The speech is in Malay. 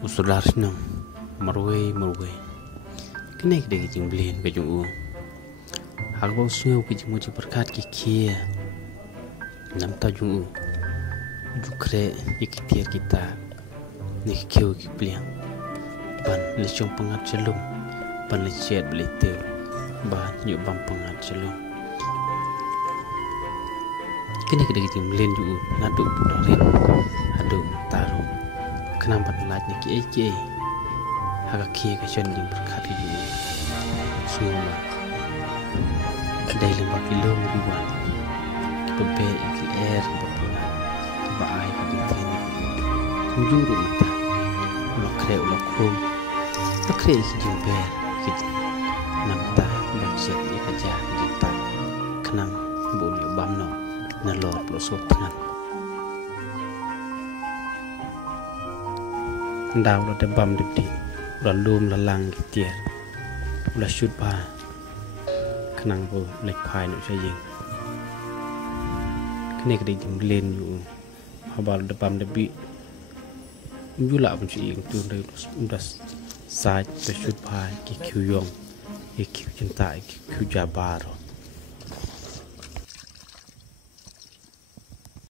Usular senang marway kene kede kijing blin ke jung u hak bau sungu kijing muji berkat ki kia nam ta jung u jukre ikitiar kita ni kiu ki bliang ban le chong pangat celum ban le chet blitel ban nyu bam pangat celum kene kede kijing blin jung u nadu pudarin adu taru kenapa telat ni ki agak kia ke jending berkat ibu semua kadai lembah kilo dua kebe ikil air berpuna keba air kebentin kunjuru mata ulok kum lakre iki jumper iki namta bangset ikaja jita kenang bulu bamno nalor pelosok tangan ndaw lo de bam dibdi udah lum lalang gitu ya udah shoot pa kenang bo lek pai no saying kene kede jimlen yu habal de bam de bi jula pun si ing tu udah sai pe shoot pa ki kyuyong ki cinta ki kyu jabaro